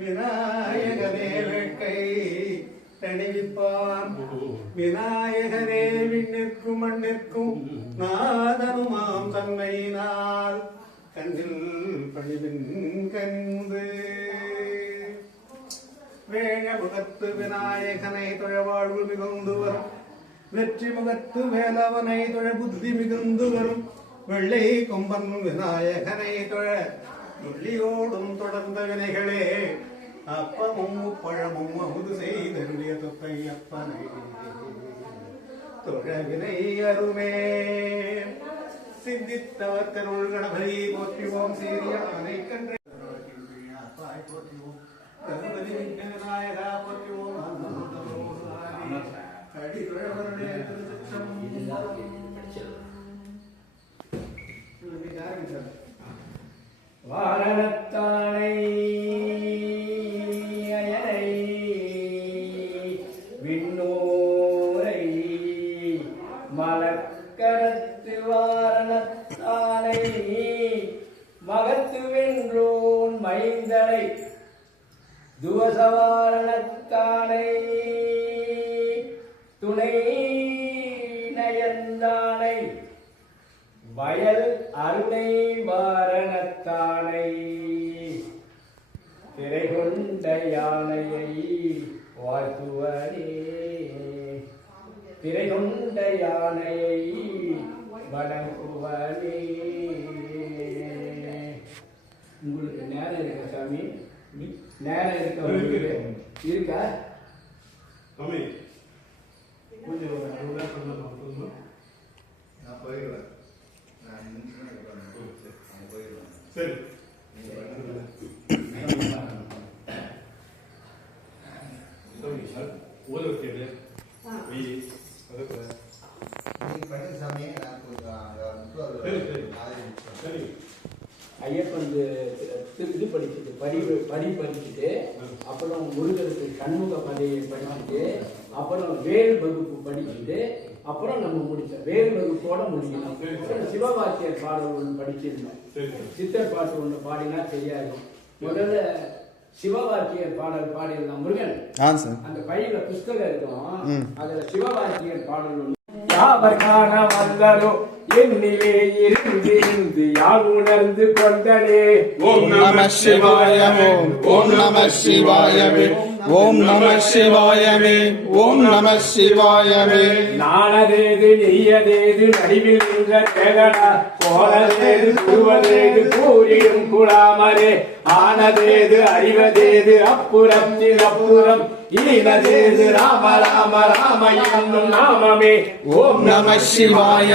விநாயகனே வேட்கை தணிவிப்பான். விநாயகனே விண்ணிற்கும் மண்ணிற்கும் நாதனுமாம் தன்மையினால் கண்ணில் பணிவின் கண்டு வேழ முகத்து விநாயகனை தொழ வாழ்வு மிகுந்து வரும். வெற்றி முகத்து வேலவனை தொழ புத்தி மிகுந்து வரும். வெள்ளை கொம்பன் விநாயகனை தொழ வெள்ளியோடும் தொடர்ந்த வினைகளே அப்பமும் பழமும் அமுது செய்தருடைய தொப்பை அப்பனை தொழ வினை அருமே. சிந்தித்தவர் கருள் கணபதி போற்றுவோம். சீரியானை கண்டே போற்றுவோம். கருபதி விநாயகா போற்றுவோம். அடி தொழவருடைய திருச்சம் வாரணத்தானை அயனை விண்ணோரை மலக்கரத்து வாரணத்தானை மகத்து வென்றோன் மைந்தனை துவசவாரணத்தானை துணை நயந்தானை வயல் அருணை வாரணத்தானை திரை கொண்ட யானையை வாழ்த்துவனே. திரை கொண்ட யானையை வணங்குவனே. உங்களுக்கு நேரம் இருக்க சாமி? நேரம் இருக்க இருக்கா? நான் போயிடுவேன். சரி ஐயப்பன் இது படிச்சுட்டு படி படிச்சுட்டு அப்புறம் முருகருக்கு சண்முக பதையை படிச்சுட்டு அப்புறம் வேல் வகுப்பு படிச்சுட்டு அப்புறம் நம்ம முடிச்சோம். வேல் வகுப்போட முடிக்கணும். சிவவாக்கியர் பாடல் ஒன்று படிச்சிருந்தோம். சித்தர் பாட்டு ஒன்று பாடினா தெரியாது. முதல்ல சிவவாக்கியர் பாடல் பாடியிருந்தான் முருகன். அந்த பையில புஸ்தகம் இருக்கும். அதுல சிவவாக்கியர் பாடல் ஒன்று யாவர் காண வல்லரோ என்னிலே இருந்து யார் உணர்ந்து கொண்டனே. ஓம் நம சிவாயமே. ஓம் நம சிவாயமே. ஓம் நம சிவாயமே. ஓம் நம சிவாயமே. நானதேது நெய்யதேது நடுவில் நின்ற தேகடா போனதேது கூறுவதேது கூறிடும் குழாமரே. ஆனதேது அறிவதேது அப்புறத்தில் அப்புறம் ஈனதேது ராம ராம ராம என்னும் நாமமே. ஓம் நம சிவாய.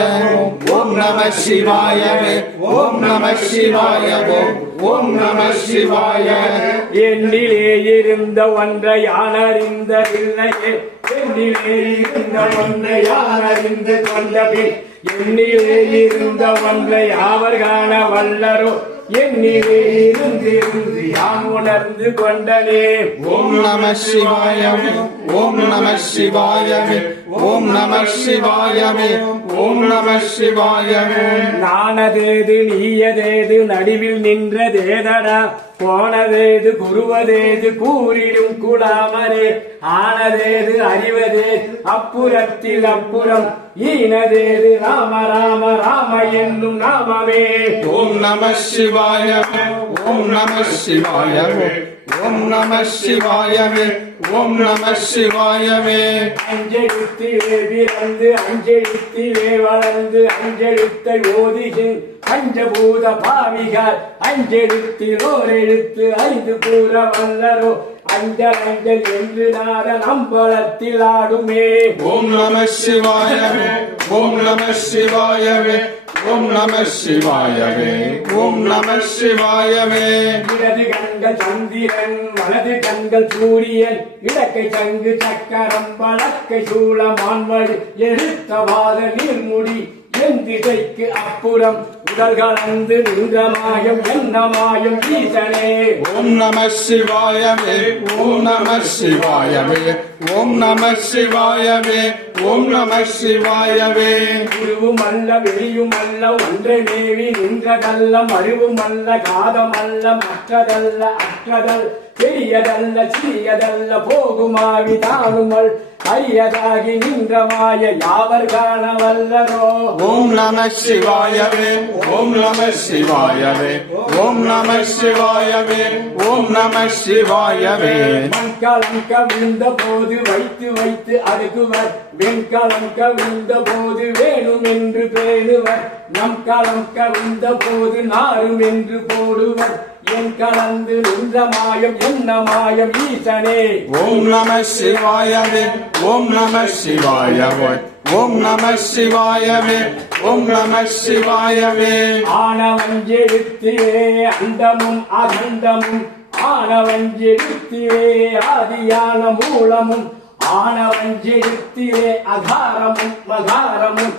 ஓம் நம சிவாயமே. ஓம் நம சிவாயமே. ஓம் நம சிவாய. என்னிலே இருந்த ஒன்றை யானறிந்த இல்லையே. என்னிலே இருந்த ஒன்றை யானறிந்து கொண்டபின் என்னிலே இருந்த ஒன்றை யாவர் காண வல்லரோ. என்னிலே இருந்து யான் உணர்ந்து கொண்டனே. ஓம் நம சிவாயமே. ஓம் நம சிவாயமே. ஓம் நம சிவாயமே. ஓம் நம சிவாயமே. நானதேது நீயதேது நடுவில் நின்றதேதடா போனதேது குருவதேது கூறிடும் குடாமரே. ஆனதேது அறிவதே அப்புறத்தில் அப்புறம் ஈனதேது ராம ராம ராம என்னும் நாமமே. ஓம் நம சிவாயமே. ஓம் நம சிவாயமே. ஓம் நம சிவாயமே. ஓம் நம சிவாயமே. அஞ்செழுத்திலே பிறந்து அஞ்செழுத்திலே வளர்ந்து அஞ்செழுத்தை ஓதிகின் பஞ்சபூத பாவிகார் அஞ்செழுத்தில் ஓர் எழுத்து ஐந்து கூற வல்லரோ. அஞ்சல் அஞ்சல் என்று நாட நம்பலத்தில் ஆடுமே. ஓம் நம சிவாயமே. ஓம் நம சிவாயமே. ஓம் நம சிவாயமே. ஓம் நம சிவாயமே. இடது கண்கள் சந்திரன் வலது கண்கள் சூரியன் இடக்கை சங்கு சக்கரம் வழக்கை சூளம் ஆண்மழி எழுத்தவாத நீர்முடி செந்திசைக்கு அப்புறம் உடல் கலந்து நின்ற மாயம் என்ன மாயம் ஈசனே. ஓம் நம சிவாயவே ஓம் நம சிவாயவே ஓம் நம சிவாயவே ஓம் நம சிவாயவே. உருவும் அல்ல வெளியும் அல்ல ஒன்றை மேவி நின்றதல்ல மருவும் அல்ல காதம் அல்ல மற்றதல்ல அற்றதல் பெரியதல்ல சிறியதல்ல போகுமாவி தானுமல் அரியதாகி நின்ற மாய யாவர் காண வல்லரோ. ஓம் நம சிவாயவே ஓம் நம சிவாயவே ஓம் நம சிவாயவே ஓம் நம சிவாயவே. மண்கலம் கவிழ்ந்த போது வைத்து வைத்து அடுக்குவர் வெண்கலம் கவிழ்ந்த போது வேணும் என்று பேணுவர் நம் களம் கவிழ்ந்த போது நாரும் என்று போடுவர் என் கலந்து நின்ற மாயம் என்ன மாயம் ஈசனே. ஓம் நம சிவாயவே ஓம் நம சிவாயவே ஓம் நம சிவாயவே ஓம் நம சிவாயவே. ஆனவஞ்செழுத்திலே அண்டமும் அகண்டமும் ஆனவஞ்செழுத்திலே ஆதியான மூலமும் ஆனவஞ்செழுத்திலே அகாரமும் மகாரமும்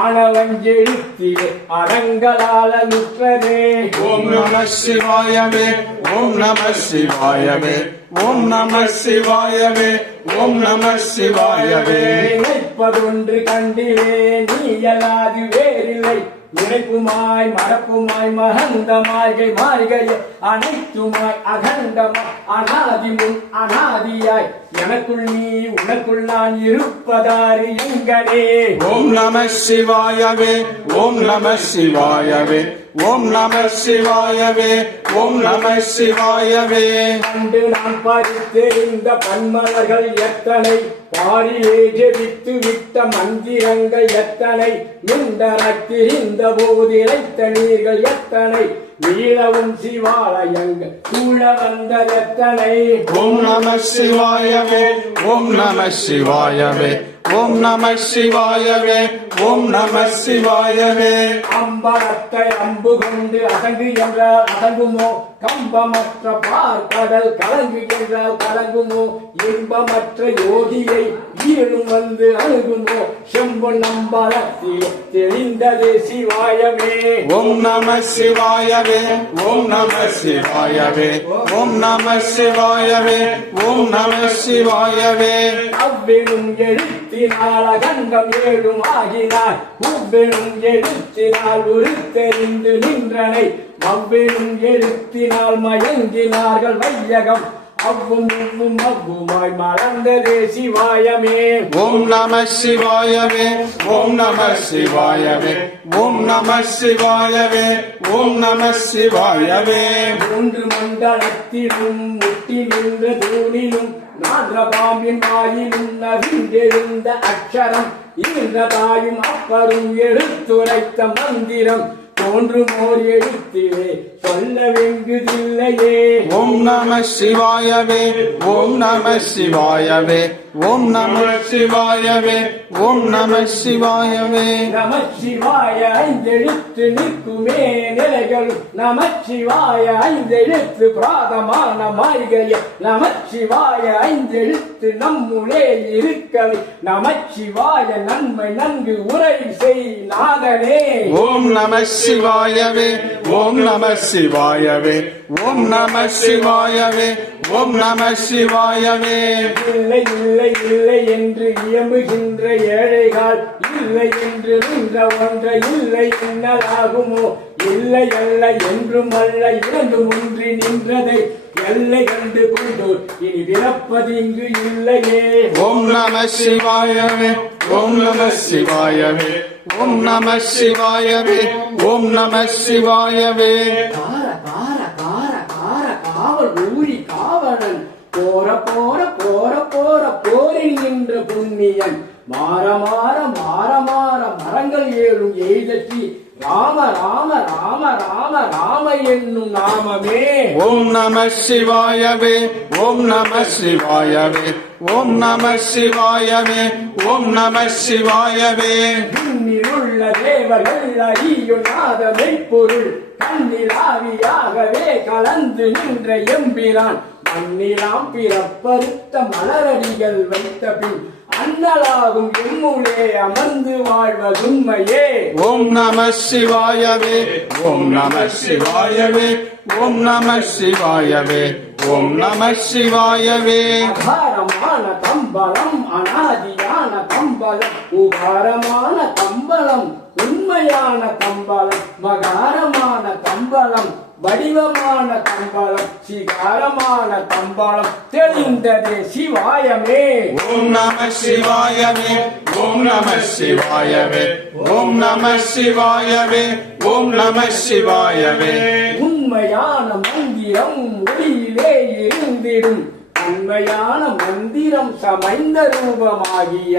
ஆனவஞ்செழுத்திலே அடங்கலால நிற்றதே. ஓம் நம சிவாயவே ஓம் நம சிவாயவே ஓம் நம சிவாயவே ஓம் நம சிவாயவே. நினைப்பதொன்று கண்டிலே நீயலாது வேறில்லை நினைப்புமாய் மறப்புமாய் மகந்தமாய்கை மாய்கைய அனைத்துமாய் அகண்டமாய் அனாதி முன் அனாதியாய் எனக்குள் நீ உனக்குள் நான் இருப்பதாறு எங்கனே. ஓம் நம சிவாயவே ஓம் நம சிவாயவே ஓம் நம சிவாயவே ஓம் நம சிவாயவே. கண்டு நான் பறித்தெறிந்த பன்மலர்கள் எத்தனை பாரிலே ஜெபித்து விட்ட மந்திரங்கள் எத்தனை மிண்டரத்திருந்த போது இறைத்த நீர்கள் எத்தனை நீளவும் சிவாலயங்கள் சூழ வந்ததெத்தனை. ஓம் நம சிவாயவே ஓம் நம சிவாயவே ஓம் நம சிவாயவே ஓம் நம சிவாயவே. அம்பலத்தை அம்பு கொண்டு அடங்கு என்றால் அடங்குமோ கம்பமற்ற பார்க்கடல் கலங்கு என்றால் கலங்குமோ இன்பமற்ற யோகியை ஈழும் வந்து அணுகுமோ செம்பு நம்பலத்தில் தெளிந்ததே சிவாயமே. ஓம் நம சிவாயவே ஓம் நம சிவாயவே ஓம் நம சிவாயவே ஓம் நம சிவாயவே. அவ்வினும் எழுத்தினால் அகண்டம் ஏழும் ஆகினார் உவ்வினும் எழுத்தினால் உருத்தெறிந்து நின்றனை அவ்வினும் எழுத்தினால் மயங்கினார்கள் வையகம் அவ்வும் உவ்வும் அவ்வுமாய் மறந்ததே சிவாயமே. ஓம் நம சிவாயவே ஓம் நம சிவாயவே ஓம் நம சிவாயவே ஓம் நம சிவாயவே. மூன்று மண்டலத்திலும் முட்டி நின்ற தூணிலும் நான்ற பாம்பின் வாயிலும் நவிந்தெழுந்த அக்ஷரம் இருந்த தாயும் அப்பரும் எடுத்துரைத்த மந்திரம் தோன்றுமோர் எழுத்திலே சொல்ல வெங்குதில்லையே. ஓம் நம சிவாயவே ஓம் நம சிவாயவே ஓம் நம சிவாயவே ஓம் நம சிவாயவே. நமச்சிவாய ஐந்தெழுத்து நிற்குமே நிலைகளும் நமச்சிவாய ஐந்தெழுத்து பிராதமான மாய்கைய நமச்சிவாய ஐந்தெழுத்து நம்முளே இருக்கவே நமச்சிவாய நன்மை நன்கு உரை செய் நாதனே. ஓம் நம சிவாயவே ஓம் நம சிவாயவே ஓம் நம சிவாயவே ஓம் நம சிவாயவே. இல்லை இல்லை இல்லை என்று இயம்புகின்ற ஏழைகள் இல்லை என்று நின்ற ஒன்றை இல்லை என்னலாகுமோ இல்லை அல்ல என்றும் அல்ல இரண்டும் ஒன்றி நின்றதை எல்லை கண்டு கொண்டோர் இனி பிறப்பது இங்கு இல்லையே. ஓம் நம சிவாயவே ஓம் நம சிவாயவே ஓம் நம சிவாயவே ஓம் நம சிவாயவே. கார கார கார கார காவல் ஊரி காவலன் போற போற போற போற போரில் நின்ற புண்ணியன் மாற மாற மாற மாற மரங்கள் ஏறும் எய்தற்றி ராம ராம ராம ராம ராம என்னும் நாமமே. ஓம் நம சிவாயவே ஓம் நம சிவாயவே ஓம் நம சிவாயவே ஓம் நம சிவாயவே. உள்ள தேவர்கள் அறியும் நாதமை பொருள் கண்ணிலாவியாகவே கலந்து நின்ற எம்பிரான் மண்ணிலாம் பிறப்பறுத்த மலரடிகள் வைத்த பின் அண்ணலாகும் எம்முளே அமர்ந்து வாழ்வதுண்மையே. ஓம் நம சிவாயவே. ஓம் நம சிவாயவே. ஓம் நம சிவாயவே. ஓம் நம சிவாயவே. அகாரமான கம்பளம் அனாதியான கம்பளம் உகாரமான கம்பளம் உண்மையான கம்பளம் மகாரமான கம்பளம் வடிவமான கம்பளம் சிகாரமான கம்பளம் தெளிந்ததே சிவாயமே. ஓம் நம சிவாயவே. ஓம் நம சிவாயவே. ஓம் நம சிவாயவே. ஓம் நம சிவாயவே. உண்மையான மந்திரம் ஒளியிலே இருந்திடும் உண்மையான மந்திரம் சமைந்த ரூபமாகிய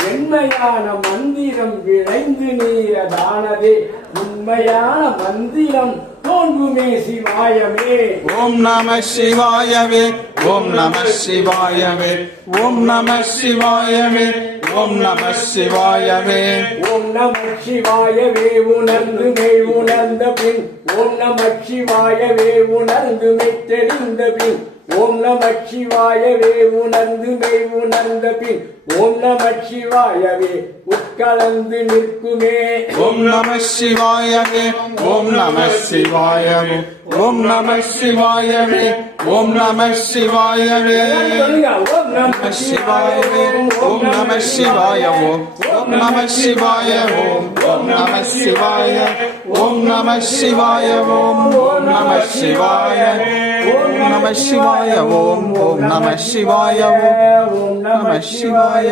வெண்மையான மந்திரம் விளைந்து நீரதானதே உண்மையான மந்திரம் தோன்றுமே சிவாயமே. ஓம் நம சிவாயவே. ஓம் நம சிவாயவே. ஓம் நம சிவாயவே. ஓம் நம சிவாயவே. ஓம் நம சிவாயவே உணர்ந்து மெய் உணர்ந்த பின் ஓம் நம சிவாயவே உணர்ந்து மெய் தெளிந்த பின் ஓம் நம சிவாயவே உணர்ந்து மெய் உணர்ந்த பின் ஓம் நம சிவாயவே உட்கலந்து நிற்குமே. ஓம் நம சிவாயவே. ஓம் நம சிவாயவே. ஓம் நம சிவாயவே. ஓம் நம சிவாயவே. ஓம் நம சிவாயவே. ஓம் நம சிவாய. ஓம் நம சிவாய. ஓம் நம சிவாய. ஓம் நம சிவாய. ஓம் நம சிவாய. ஓம் நம சிவாய. ஓம் நம சிவாய. ஓம் நம சிவாய.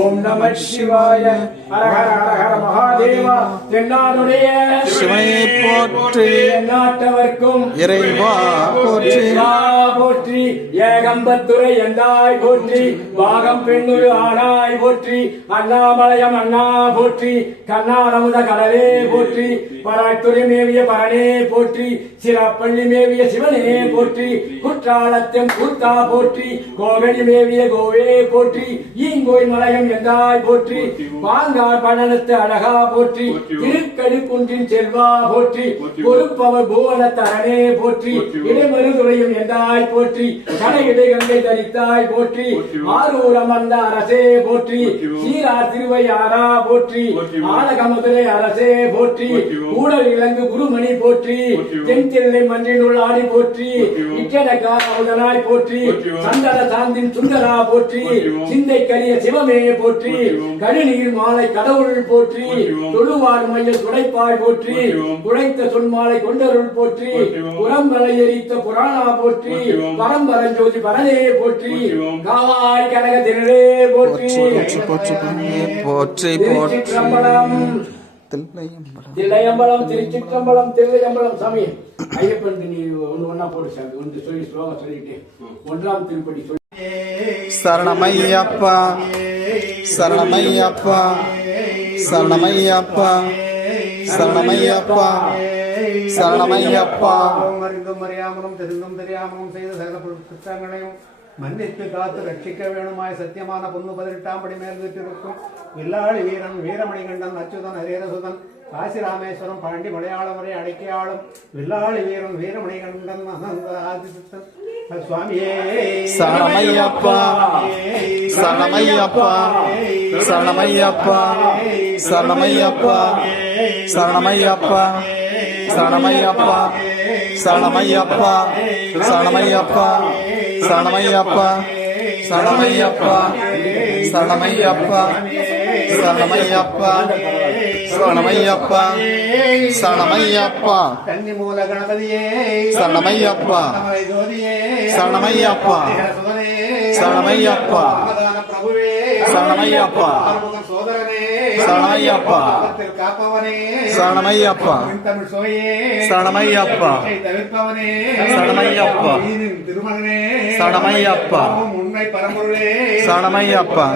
ஓம் நம சிவாய. ஹர ஹர ஹர ஹர மகாதேவா. தென்னாடுடைய சிவனை போற்றி. நாட்டவர்க்கும் இறைவா போற்றி. போற்றி. ஏகம்பத்துரை எந்தாய் போற்றி. பாகம் பெண்ணுரு ஆனாய் போற்றி. அண்ணாமலையம் அண்ணா போற்றி. கண்ணாரமுத கடலே போற்றி. பராய்த்துறை மேவிய பரனே போற்றி. சிறப்பள்ளி மேவிய சிவனே போற்றி. குற்றாலத்தம் கூத்தா போற்றி. கோகடி மேவிய கோவே போற்றி. ஈங்கோய் மலையம் எந்தாய் போற்றி. பாங்கார் பழனத்து அழகா போற்றி. திருக்கடி குன்றின் செல்வா போற்றி. பொறுப்பவர் புவன தரணே போற்றி. இடைமருதுரையும் எந்தாய் போற்றி. கடையிடை கங்கை தரித்தாய் போற்றி. ஆரூர் அமர்ந்த அரசே போற்றி. சீரா திருவையாரா போற்றி. ஆனகமுதலை அரசே போற்றி. கூடல் இலங்கு குருமணி போற்றி. தென்தில்லை மன்றினுள் ஆடி போற்றி. இக்கணக்கார அமுதனாய் போற்றி. சந்தன சாந்தின் சுந்தரா போற்றி. சிந்தை கரிய சிவமே போற்றி. கழுநீர் மாலை கடவுள் போற்றி. தொழுவார் மைய துடைப்பாய் போற்றி. குழைத்த சொன்மாலை கொண்டருள் போற்றி. புறம்பலை எரித்த புராணா போற்றி. பரம்பரஞ்சோதி பரனே போற்றி. காவாய் கனக திரளே போற்றி. போற்றி திருச்சிற்றம்பலம். தில்லையம்பலம் திருச்சிற்றம்பலம் தில்லையம்பலம் சாமி. ஐயப்பன் நீ ஒன்னா போட்டு சாமி ஒன்று சொல்லி ஸ்லோகம் சொல்லிட்டு ஒன்றாம் திருப்படி சொல்லி. சரணமையப்பா. சரணமையப்பா. சரணமையப்பா. சரணமையப்பா. சரணமையப்பா. அறிந்தும் அறியாமலும் தெரிந்தும் தெரியாமலும் செய்த சகல குற்றங்களையும் மன்னித்து காத்து ரட்சிக்க வேணுமாய் சத்தியமான பொண்ணு 18ஆம் படி மேல் வீட்டிருக்கும் வில்லாளி வீரன் வீரமணிகண்டன் அச்சுதன் ஹரேரசுதன் காசி ராமேஸ்வரம் பாண்டி மலையாளம் வரை அடக்கியாளும் வில்லாளி வீரன் வீரமணிகண்டன் அனந்த ஆதிசித்தன் சுவாமியே. சரணமையப்பா. சரணமையப்பா. சரணமையப்பா. சரணமையப்பா. சரணமையப்பா. சரணமையப்பா. சரணமையப்பா. சரணமையப்பா. சரணமையப்பா. சரணமையப்பா. சரணமையப்பா. சரணமையப்பா. சரணமையப்பா. சரணமையப்பா. கன்னி மூல கணபதியே சரணமையப்பா. சரணமையப்பா. சரணமையப்பா. பிரபுவே சரணமையப்பா. சோதரனே சரணமையப்பா. காப்பவனே சரணமையப்பா. தமிழ் சோயே சரணமையப்பா. தவிர்ப்பவனே சரணமையப்பா. திருமகனே சரணமையப்பா. உண்மை பரம்பொருளே சரணமையப்பா.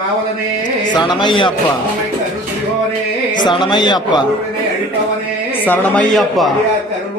காவலனே சரணமையப்பா. சரணமையப்பா. சரணமையப்பா.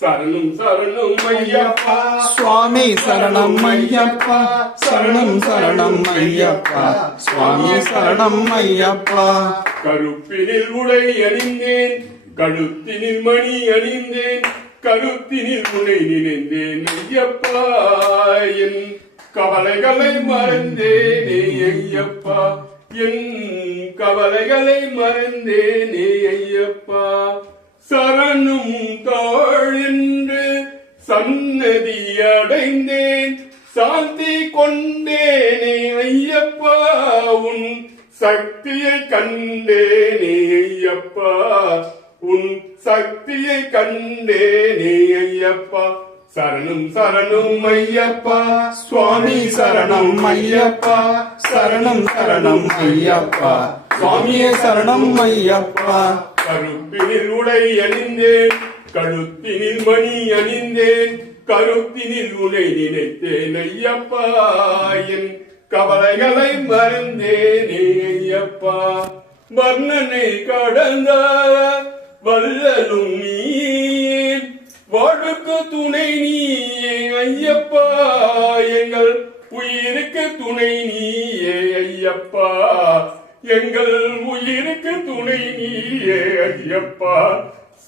சரணம் சரணம் ஐயப்பா சுவாமி சரணம் ஐயப்பா சரணம் சரணம் ஐயப்பா சுவாமி சரணம் ஐயப்பா கருப்பினில் உடை அணிந்தேன் கழுத்தினில் மணி அணிந்தேன் கருத்தினில் உனை நினைந்தேன் ஐயப்பா என் கவலைகளை மறந்தேனே ஐயப்பா என் கவலைகளை மறந்தேனே ஐயப்பா சரணம் தாழ் என்று சன்னதி அடைந்தேன் சாந்தி கொண்டேனே ஐயப்பா உன் சக்தியை கண்டேனே ஐயப்பா உன் சக்தியை கண்டேனே ஐயப்பா சரணம் சரணம் ஐயப்பா சுவாமி சரணம் ஐயப்பா சரணம் சரணம் ஐயப்பா சுவாமியே சரணம் ஐயப்பா கருப்பினில் உடை அணிந்தேன் கழுத்தினில் மணி அணிந்தேன் கருத்தினில் உனை நினைத்தேன் ஐயப்பா என் கவலைகளை மறந்தேனே ஐயப்பா வர்ணனை கடந்த வல்லலும் நீ வாழ்வுக்கு துணை நீயே ஐயப்பா எங்கள் உயிருக்கு துணை நீயே ஐயப்பா எங்கள் உயிருக்கு துணை நீயே ஐயப்பா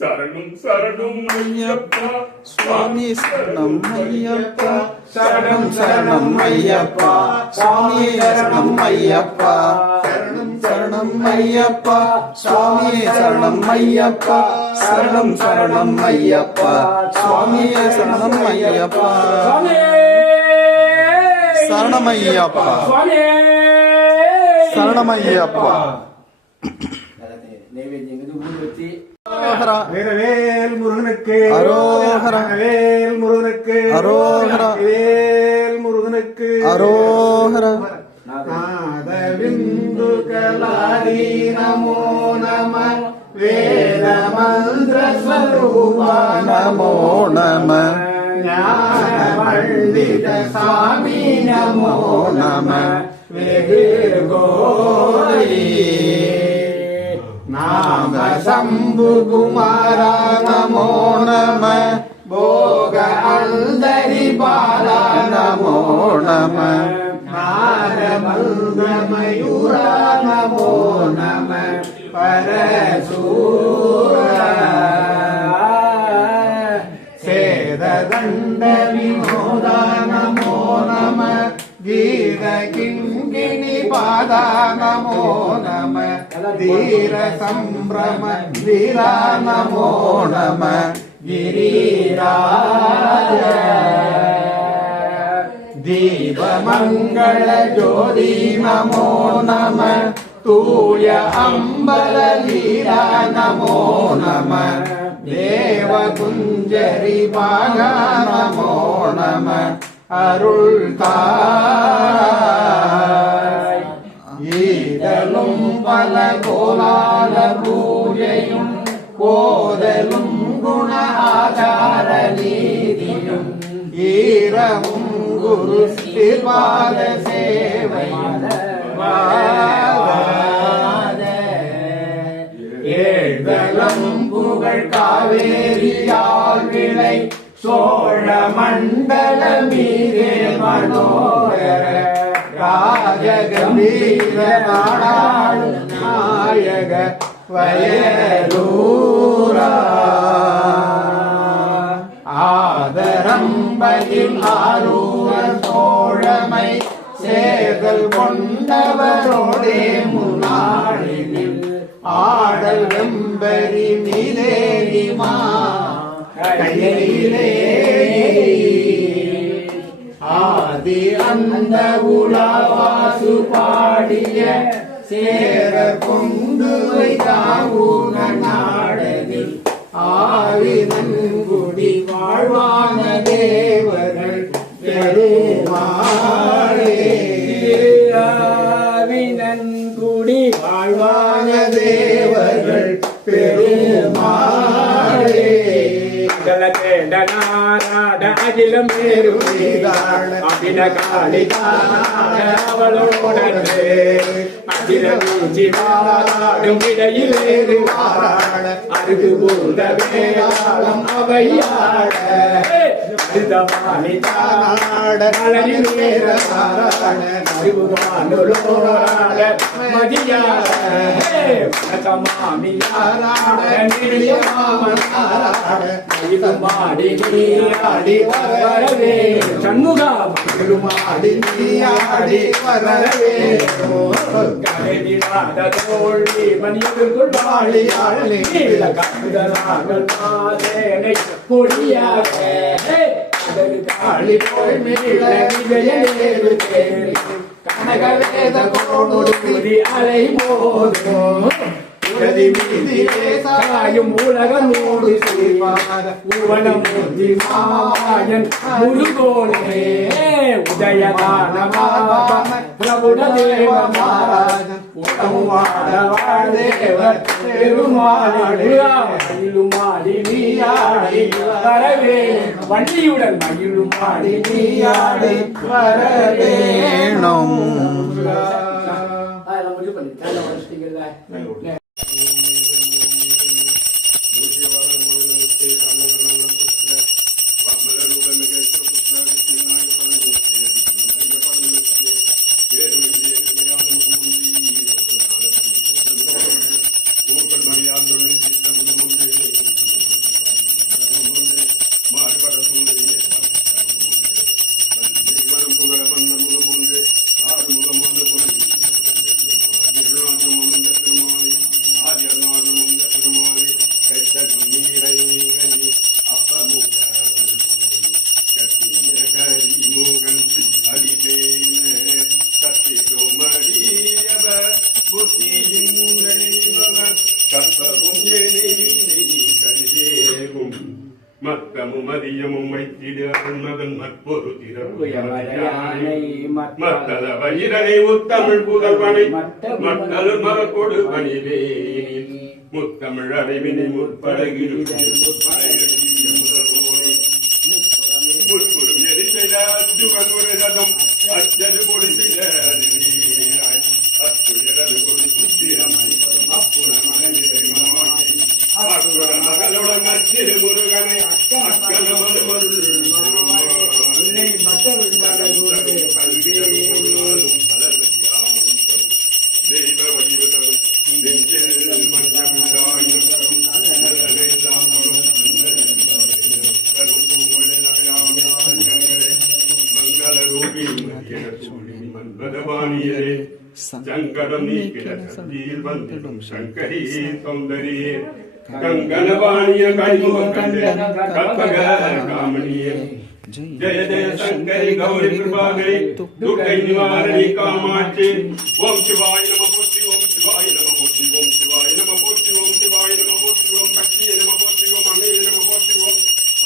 சரணம் சரணம் ஐயப்பா சுவாமி சரணம் ஐயப்பா சரணம் சரணம் ஐயப்பா சுவாமி சரணம் ஐயப்பா சரணம் சரணம் ஐயப்பா சுவாமி சரணம் ஐயப்பா சரணம் சரணம் ஐயப்பா சுவாமி சரணம் ஐயப்பா சரணம் ஐயப்பா சரணம் ஐயப்பா நைவேத்தியம் ஊதுவத்தி வேல் முருகனுக்கு அரோகரா. வேல் முருகனுக்கு அரோகரா. வேல் முருகனுக்கு அரோகரா. நாதவிந்து கலாரி நமோ நம வேத மந்திர ஸ்வரூபா நமோ நம ஞான பண்டித சாமி நமோ நம வெகு கோடி நாம சம்பு குமாரா நமோ நம போக அந்தரி பாலா நமோ நம நாரமல்க மயூரா நமோ நம பரசூரா சேததண்ட வினோதா நமோ நம கீத கிங்கிணி பாதா நமோ நம தீர சம்பிரம வீரா நமோ நம கிரிராஜ தீபமங்கள ஜோதி நமோ நம தூய அம்பல லீலா நமோ நம தேவ குஞ்சரி பாகா நமோ நம அருள் தாய் ஈதலும் பல கோலால பூஜையும் போதலும் குண ஆதார நீதியும் ஈரமும் குரு திருபாத சேவையும் ஏழ்தலம் புகழ் காவேரியால் விளை சோழ மண்டல மீதே மனோகர ராஜகம்பீர நாடாளும் நாயக வயலூரா ஆதரம்பதில் ஆரூர் தோழமை சேதல் கொண்டவரோடே முன்னாளினில் ஆடல் வெம்பரி நிலேரிமா கையிலே ஆதி அந்த உலவாசு பாடிய சேரர் கொண்டு வைத்தாவூன நாடனில் ஆவினன்குடி வாழ்வான தேவர்கள் பெருமாளே ஆவினன்குடி வாழ்வான தேவர்கள் பெருமாளே நாராட அகிலம் பெருவிதான அபின காளிதான அவளோடே சிவாடும் இடையிலேறு வாராட அருகு போந்த வேளாளம் அவையாட மலரில் வேறாட அறிவுமானோராட மதியாட மாடி நீயாடி வரவே சண்முகா மாடி நீயாடி வரவே தோல்வி மணியவர்கள் வாழியாளே கண்கள் மாதேனை பொடியாக காளி போய் மீள விஜயேறு கனகவேத கோடி அலை போதும் காயும் உலகமோடு உவனமூர்த்தி மாயன் முருகோனே உதயமான பிரபுட தேவ மகாராஜன் உடமுவாடவாழ்தேவர் பெருமாளுமாடி நீயாடி வரவே வண்டியுடன் மகிழுமாடி நீயாடி வரவேணும். மத்தமும் மதியமும் வைத்திடு அருள்மகன் மற்பொரு மத்தள வயிறனை முத்தமிழ் புதல்வனை மத்தல் மரக்கொடு பணிவேனில் முத்தமிழ் அறிவினை முற்படகிடு முற்புறம் எரிசெய்த அச்சுகன் அச்சது கொடுத்திட அச்சுயரது கொடு சுத்திரமணி மகளுடன் அச்சிறு முருகனை தெய்வ வடிவு தரும் நெஞ்சில் மஞ்சள் மங்கள ரூபி மன்மதவாணியரே சங்கடம் நீக்கிட சந்தியில் வந்திடும் சங்கரி சௌந்தரியே கங்கணவாணிய கைமுகம் கண்ட கல்பக காமணியே ஜெய ஜெய சங்கரி கௌரி கிருபாகரி துர்க்கை நிவாரணி காமாட்சி ஓம் சிவாய நம போற்றி ஓம் சிவாய நம போற்றி ஓம் சிவாய நம போற்றி ஓம் சிவாய நம போற்றி ஓம் சக்தியே நம போற்றி ஓம் அன்னையே நம போற்றி ஓம்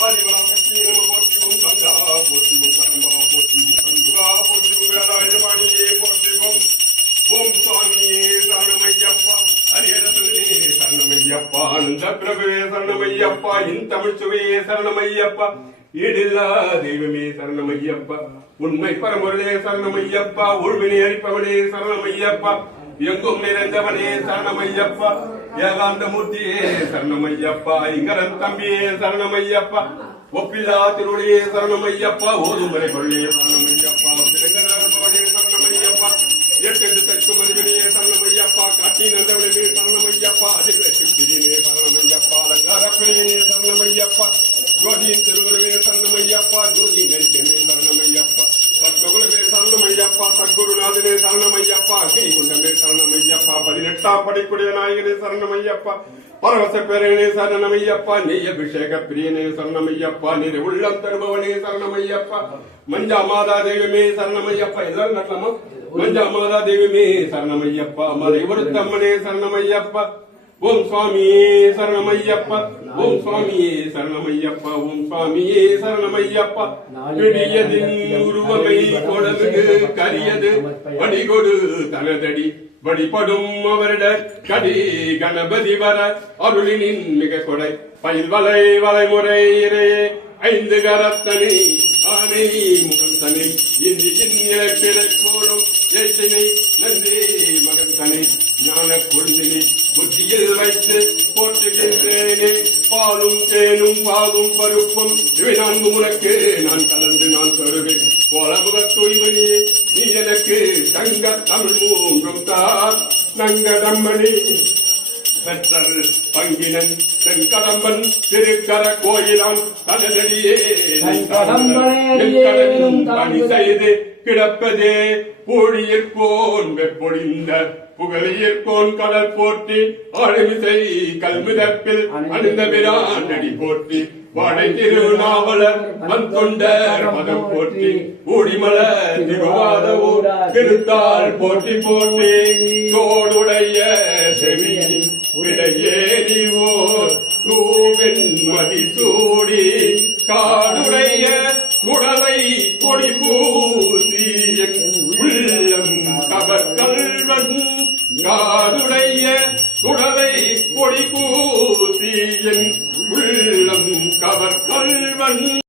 ஆதிவரா சக்தியே நம போற்றி ஓம் கங்கா போற்றி ஓம் கடம்பா போற்றி ஓம் கந்துகா போற்றி ஓம் வேலாயுதவாணியே போற்றி ஓம் ஓம் சுவாமியே சரணமையப்பா ஹரிஹரசுவே சரணமையப்பா ஆனந்த பிரபுவே சரணமையப்பா இன் தமிழ் சுவையே சரணமையப்பா ஈடில்லா தெய்வமே சரணமையப்பா உண்மை பரம்பொருளே சரணமையப்பா உள்வினை அளிப்பவனே சரணமையப்பா எங்கும் நிறைந்தவனே சரணமையப்பா ஏகாந்த மூர்த்தியே சரணமையப்பா இங்கரன் தம்பியே சரணமையப்பா ஒப்பில்லா திருடைய சரணமையப்பா ஓதுமலை கொள்ளே சரணமையப்பா சரணமையப்பா எட்டு தைக்கும் மதிவனையே சரணமையப்பா காட்டி நந்தவனே சரணமையப்பா அதிகே சரணமையப்பா அலங்காரப்பிரியே சரணமையப்பா ஜோதியின் திருவுருவே சரணமையப்பா ஜோதி நெருக்கமே சரணமையப்பா சத்குருவே சரணமையப்பா சத்குருநாதனே சரணமையப்பா அக்னிகுண்டமே சரணமையப்பா 18ஆம் படிக்குடைய நாயகனே சரணமையப்பா பரவச பேரனே சரணமையப்பா நெய் அபிஷேக பிரியனே சரணமையப்பா நிறை உள்ளம் தருபவனே சரணமையப்பா மஞ்சா மாதா தெய்வமே சரணமையப்பா எல்லாரும் நட்டலாமா மஞ்சா மாதா தெய்வமே சரணமையப்பா மலை ஒருத்தம்மனே சரணமையப்பா ஓம் சுவாமியே சரணமையப்பா ஓம் சுவாமியே சரணமையப்பா ஓம் சுவாமியே சரணமையப்பா பிடியதின் உருவமை கொடது கரியது வடிகொடு தனதடி வழிபடும் அவரிட கடி கணபதி வர அருளினின் மிக கொடை பயில் வலை வலைமுறை ஐந்து கரத்தனை ஆனை முகம் தனை இந்தி பிறக்கோளும் ஏற்றினை நன்றி மகன் தனை ஞான கொள்ளினை புத்தியில் வைத்து போற்றுகின்றேனே பாலும் தேனும் பாலும் பருப்பும் இவை நான்கு உனக்கு நான் கலந்து நான் தருவேன் கோலமுக தூய்மணியே நீ எனக்கு தங்க தமிழ் மூன்றும் தார் நங்கடம்மணி பெற்றல் பங்கினன் தென்கடம்பன் திருக்கர கோயிலான் தனதடியே பணி செய்து கிடப்பதே பூழியிற்கோன் வெப்பொழிந்த புகழியிற்கோன் கடல் போற்றி ஆளுமிசை கல்மிதப்பில் அணிந்த பிரான் அடி போற்றி வாடை திருநாவலர் மண்கொண்டர் மதம் போற்றி ஊடிமலர் திருவாதவூர் திருத்தாள் போற்றி போற்றி தோடுடைய செவியின் விடையேறிவோர் தூவென் மதிசூடி காடுடைய உடலை கொடி பூசி உள்ளம் கவர்கல்வன் காடுடைய உடலை கொடி பூசி உள்ளம் கவர்கல்வன்